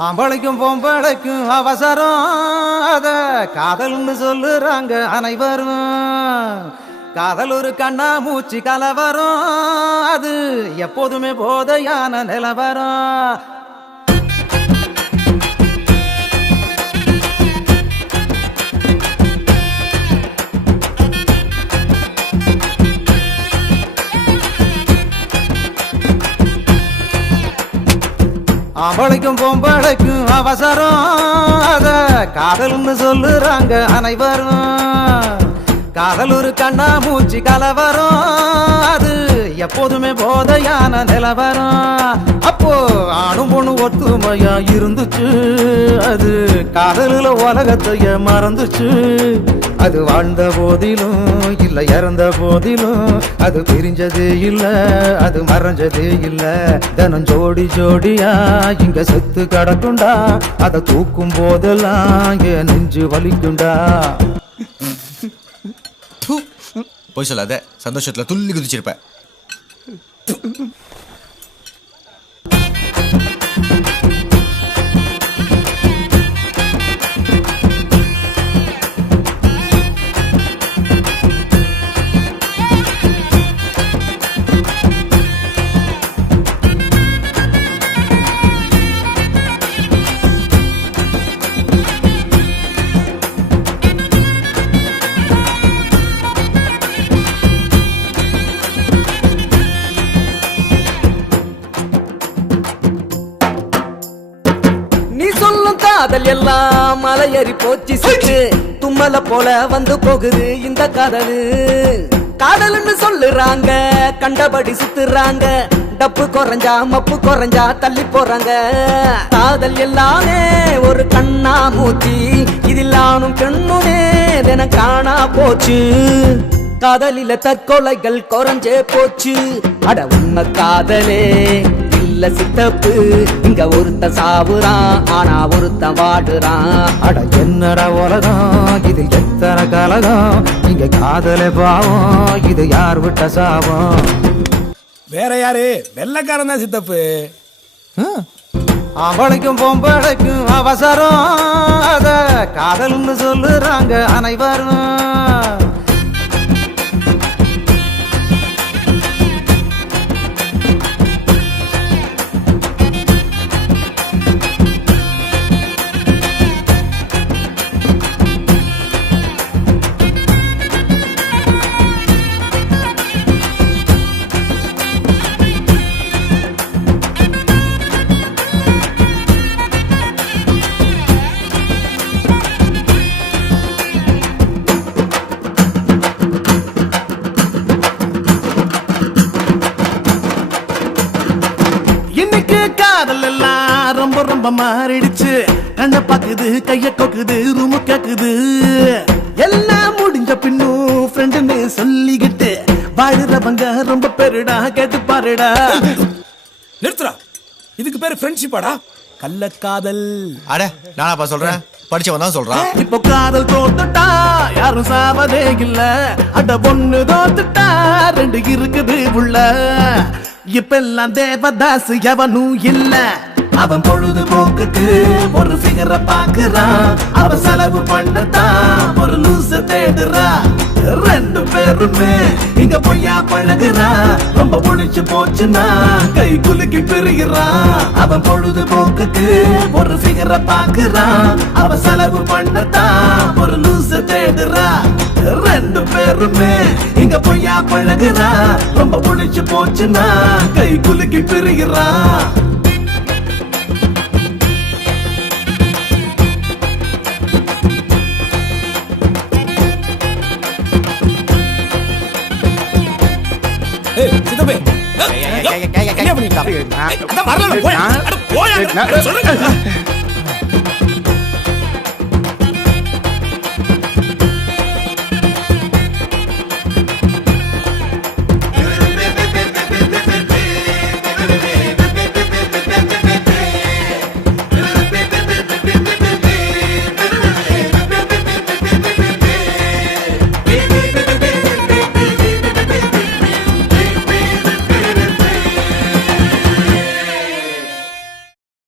ஆம்பளைக்கும் பொம்பளைக்கும் அவசரம். அத காதல்னு சொல்லுறாங்க அனைவரும். காதல் ஒரு கண்ணா மூச்சு கலவரம். அது எப்போதுமே போதையான நிலவரம். ஆம்பளைக்கும் பொம்பளைக்கும் அவசரம். அத காதல்னு சொல்லுறாங்க அனைவரும். காதல் ஒரு கண்ணா மூச்சு கலவரம். அது எப்போதுமே போதையான நிலவரம் அப்போ ஆணும் பொண்ணு ஒத்துமையா இருந்துச்சு. அது காதலில் உலகத்தைய மறந்துச்சு. அது வாழ்ந்த போதிலும் இல்ல இறந்த போதிலும். அது பிரிஞ்சதே இல்ல அது மறைஞ்சதே இல்ல. தினம் ஜோடி ஜோடியா இங்க செத்து கிடக்குண்டா. அதை தூக்கும் போதெல்லாம் என் நெஞ்சு வலிக்குண்டா. போய் சொல்லாத சந்தோஷத்துல துள்ளி குதிச்சிருப்பேன். காதல் எல்லாம் மலையேறி போச்சு சிட்டு தும்மல போல வந்து போகுது இந்த காதலு. காதல்னு சொல்லுறாங்க கண்டபடி சுத்துறாங்க. டப்பு குறைஞ்சா மப்பு குறைஞ்சா தள்ளி போறாங்க. காதல் எல்லாமே ஒரு கண்ணா மூச்சி. இதில் நானும் பெண்ணுமே தினம் காணா போச்சு. காதலில தற்கொலைகள் குறைஞ்சே போச்சு. அட உண்மை காதலே. இல்ல சித்தப்பு. இங்க ஒருத்த சாவுறான் ஆனா ஒருத்த வாடுறான். அட என்னடா உலகம்? இது எத்தனை கலகம்? இங்க காதலே பாவம் இது யார் விட்ட சாபம்? வேற யாரு? வெள்ளக்காரன் தான் சித்தப்பு. ஆம்பளைக்கும் பொம்பளைக்கும் அவசரம். அத காதல்னு சொல்லுறாங்க அனைவரும். ரொம்ப மாறிடுச்சு. கண்ண பாக்குது கைய கொக்குது ரூமு கேக்குது. எல்லாம் முடிஞ்ச பின்னும் ஃப்ரெண்டுன்னு சொல்லிக்கிட்டு வாழுறவங்க ரொம்ப பெருடா கேட்டு பாருடா. நிறுத்துறா இதுக்கு பேரு ஃப்ரெண்ட்ஷிப்பாடா கள்ளக்காதல். அட நானாப்பா சொல்றேன்? படிச்சவன் தான் சொல்றான். இப்போ காதல் தோத்துட்டா யாரும் சாவதே இல்ல. அட பொண்ணு தோத்துட்டா ரெண்டு இருக்குது உள்ள. இப்பெல்லாம் தேவதாஸ் எவனும் இல்ல. அவன் பொழுது போக்குக்கு ஒரு ஃபிகரை பாக்குறான். அவன் செலவு பண்ணத்தான் ஒரு லூச தேடுறா ரெண்டு பேருமே இங்க பொய்யா பழகுறான். ரொம்ப பொழிச்சு போச்சுன்னா கை குலுக்கி பெறுகிறான் அவன் பொழுது போக்குக்கு ஒரு ஃபிகரை பாக்குறான். அவன் செலவு பண்ணத்தான் ஒரு லூச தேடுறா ரெண்டு பேருமே இங்க பொய்யா பழகுறா ரொம்ப புடிச்சு போச்சுன்னா கை குலுக்கி பிரிகிறான். சித்தப்பே என்ன பண்ணிட்டு அதான் வரல, போயா. போயா. சொல்லுங்க.